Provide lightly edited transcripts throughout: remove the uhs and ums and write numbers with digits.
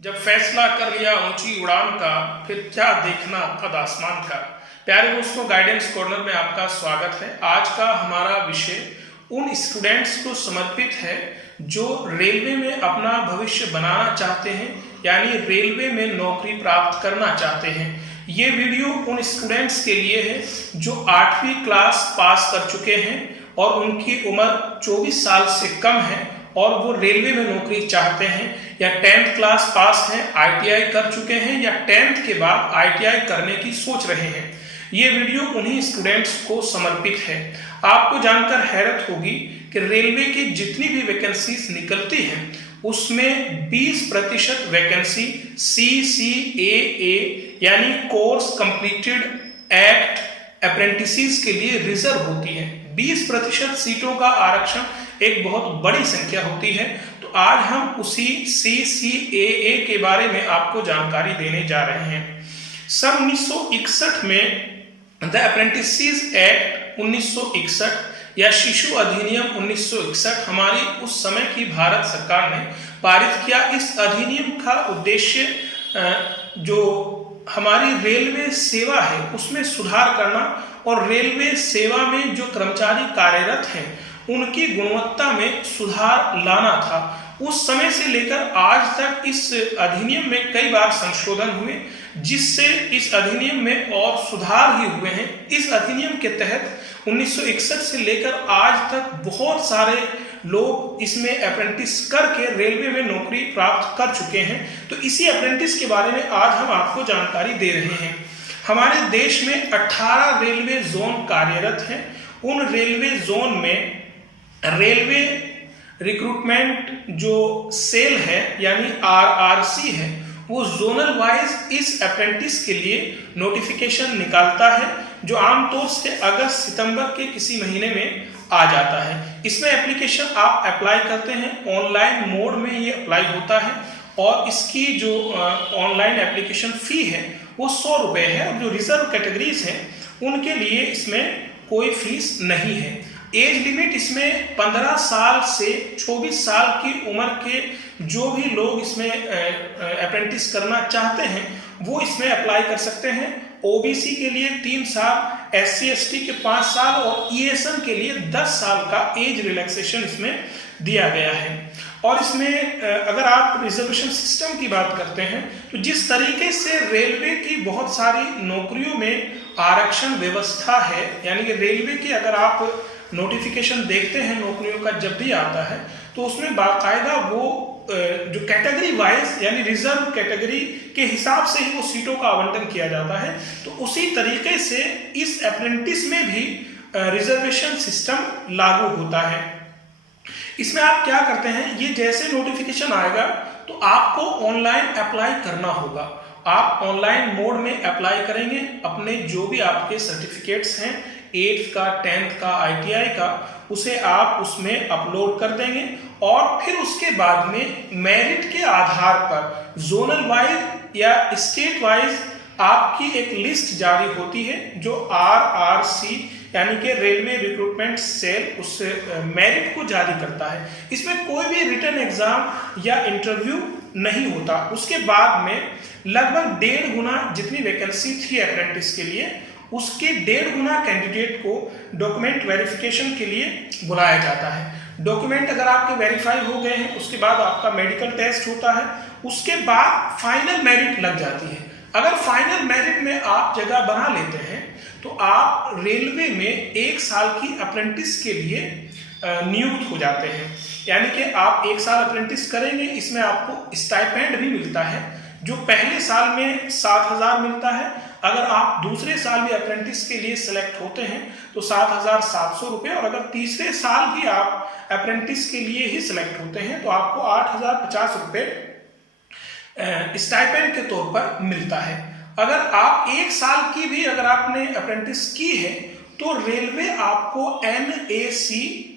जब फैसला कर लिया ऊंची उड़ान का, फिर क्या देखना कद आसमान का। प्यारे दोस्तों, गाइडेंस कॉर्नर में आपका स्वागत है। आज का हमारा विषय उन स्टूडेंट्स को समर्पित है जो रेलवे में अपना भविष्य बनाना चाहते हैं, यानी रेलवे में नौकरी प्राप्त करना चाहते हैं। ये वीडियो उन स्टूडेंट्स के लिए है जो 8वीं क्लास पास कर चुके हैं और उनकी उम्र 24 साल से कम है और वो रेलवे में नौकरी चाहते हैं, या 10th क्लास पास हैं, आईटीआई कर चुके हैं, या 10th के बाद आईटीआई करने की सोच रहे हैं। ये वीडियो उन्हीं स्टूडेंट्स को समर्पित है। आपको जानकर हैरत होगी कि रेलवे की जितनी भी वैकेंसीज निकलती हैं उसमें 20% वैकेंसी CCAA यानी कोर्स कंप्लीटेड एक्ट अप्रेंटिसेस के लिए रिजर्व होती है। 20% सीटों का आरक्षण एक बहुत बड़ी संख्या होती है। तो आज हम उसी CCAA के बारे में आपको जानकारी देने जा रहे हैं। सन 1961 में द अप्रेंटिसेस एक्ट 1961 या शिशु अधिनियम 1961 हमारी उस समय की भारत सरकार ने पारित किया। इस अधिनियम का उद्देश्य जो हमारी रेलवे सेवा है उसमें सुधार करना और रेलवे सेवा में जो कर्मचारी कार्यरत हैं उनकी गुणवत्ता में सुधार लाना था। उस समय से लेकर आज तक इस अधिनियम में कई बार संशोधन हुए, जिससे इस अधिनियम में और सुधार ही हुए हैं। इस अधिनियम के तहत 1961 से लेकर आज तक बहुत सारे लोग इसमें अप्रेंटिस करके रेलवे में नौकरी प्राप्त कर चुके हैं। तो इसी अप्रेंटिस के बारे में आज हम आपको जानकारी दे रहे हैं। हमारे देश में 18 रेलवे जोन कार्यरत हैं। उन रेलवे जोन में रेलवे रिक्रूटमेंट जो सेल है यानी RRC है, वो जोनल वाइज इस अप्रेंटिस के लिए नोटिफिकेशन निकालता है, जो आमतौर से अगस्त सितंबर के किसी महीने में आ जाता है। इसमें एप्लीकेशन आप अप्लाई करते हैं, ऑनलाइन मोड में ये अप्लाई होता है और इसकी जो ऑनलाइन एप्लीकेशन फ़ी है वो 100 रुपये है। और जो रिजर्व कैटेगरीज हैं उनके लिए इसमें कोई फीस नहीं है। एज लिमिट इसमें 15 साल से 24 साल की उम्र के जो भी लोग इसमें अप्रेंटिस करना चाहते हैं वो इसमें अप्लाई कर सकते हैं। ओबीसी के लिए 3 साल, SC ST के 5 साल और ESN के लिए 10 साल का एज रिलैक्सेशन इसमें दिया गया है। और इसमें अगर आप रिजर्वेशन सिस्टम की बात करते हैं तो जिस तरीके से रेलवे की बहुत सारी नौकरियों में आरक्षण व्यवस्था है, यानी कि रेलवे की अगर आप नोटिफिकेशन देखते हैं नौकरियों का जब भी आता है तो उसमें बाकायदा वो जो कैटेगरी वाइज यानी रिजर्व कैटेगरी के हिसाब से ही वो सीटों का आवंटन किया जाता है। तो उसी तरीके से इस अप्रेंटिस में भी रिजर्वेशन सिस्टम लागू होता है। इसमें आप क्या करते हैं, ये जैसे नोटिफिकेशन आएगा तो आपको ऑनलाइन अप्लाई करना होगा। आप ऑनलाइन मोड में अप्लाई करेंगे, अपने जो भी आपके सर्टिफिकेट्स हैं 8th का, 10th का, ITI का, उसे आप उसमें अपलोड कर देंगे और फिर उसके बाद में मेरिट के आधार पर जोनल वाइज या स्टेट वाइज आपकी एक लिस्ट जारी होती है जो RRC यानी कि रेलवे रिक्रूटमेंट सेल उस मेरिट को जारी करता है। इसमें कोई भी रिटन एग्जाम या इंटरव्यू नहीं होता। उसके बाद में लगभग 1.5 गुना जितनी वैकेंसी थी अप्रेंटिस के लिए, उसके 1.5 गुना कैंडिडेट को डॉक्यूमेंट वेरिफिकेशन के लिए बुलाया जाता है। डॉक्यूमेंट अगर आपके वेरीफाई हो गए हैं उसके बाद आपका मेडिकल टेस्ट होता है, उसके बाद फाइनल मेरिट लग जाती है। अगर फाइनल मेरिट में आप जगह बना लेते हैं तो आप रेलवे में 1 साल की अप्रेंटिस के लिए नियुक्त हो जाते हैं। यानी कि आप 1 साल अप्रेंटिस करेंगे, इसमें आपको स्टाइपेंड भी मिलता है जो पहले साल में 7,000 मिलता है। अगर आप दूसरे साल भी अप्रेंटिस के लिए सिलेक्ट होते हैं तो 7,700 रुपये, और अगर तीसरे साल भी आप अप्रेंटिस के लिए ही सिलेक्ट होते हैं तो आपको 8,050 रुपये स्टाइपेंड के तौर पर मिलता है। अगर आप 1 साल की भी अगर आपने अप्रेंटिस की है तो रेलवे आपको NAC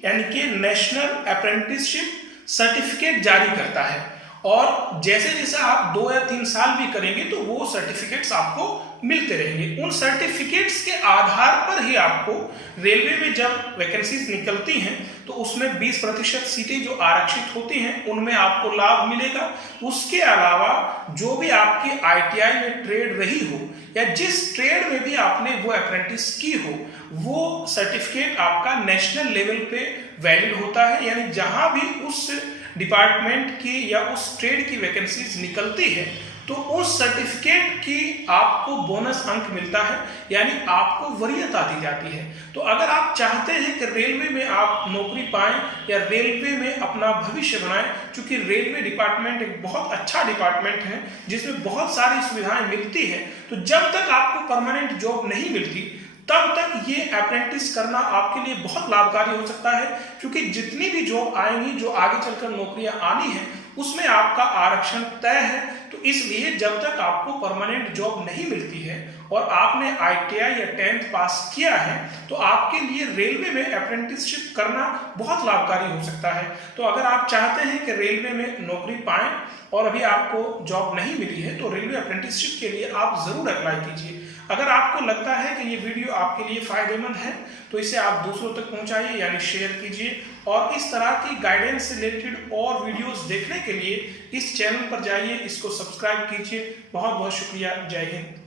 यानी कि नेशनल अप्रेंटिसशिप सर्टिफिकेट जारी करता है और जैसे जैसे आप 2 या 3 साल भी करेंगे तो वो सर्टिफिकेट्स आपको मिलते रहेंगे। उन सर्टिफिकेट्स के आधार पर ही आपको रेलवे में जब वैकेंसीज निकलती हैं तो उसमें 20% सीटें जो आरक्षित होती हैं उनमें आपको लाभ मिलेगा। उसके अलावा जो भी आपकी ITI में ट्रेड रही हो या जिस ट्रेड में भी आपने वो अप्रेंटिस की हो, वो सर्टिफिकेट आपका नेशनल लेवल पे वैलिड होता है। यानी जहां भी उस डिपार्टमेंट की या उस ट्रेड की वैकेंसीज निकलती है तो उस सर्टिफिकेट की आपको बोनस अंक मिलता है, यानी आपको वरीयता दी जाती है। तो अगर आप चाहते हैं कि रेलवे में आप नौकरी पाएं या रेलवे में अपना भविष्य बनाएं, क्योंकि रेलवे डिपार्टमेंट एक बहुत अच्छा डिपार्टमेंट है जिसमें बहुत सारी सुविधाएं मिलती है, तो जब तक आपको परमानेंट जॉब नहीं मिलती तब तक ये अप्रेंटिस करना आपके लिए बहुत लाभकारी हो सकता है। क्योंकि जितनी भी जॉब आएंगी, जो आगे चलकर नौकरियां आनी है, उसमें आपका आरक्षण तय है। तो इसलिए जब तक आपको परमानेंट जॉब नहीं मिलती है और आपने ITI या 10th पास किया है तो आपके लिए रेलवे में अप्रेंटिसशिप करना बहुत लाभकारी हो सकता है। तो अगर आप चाहते हैं कि रेलवे में नौकरी पाएं और अभी आपको जॉब नहीं मिली है तो रेलवे अप्रेंटिसशिप के लिए आप जरूर अप्लाई कीजिए। अगर आपको लगता है कि ये वीडियो आपके लिए फायदेमंद है तो इसे आप दूसरों तक पहुंचाइए, यानी शेयर कीजिए। और इस तरह की गाइडेंस से रिलेटेड और वीडियोस देखने के लिए इस चैनल पर जाइए, इसको सब्सक्राइब कीजिए। बहुत बहुत शुक्रिया। जय हिंद।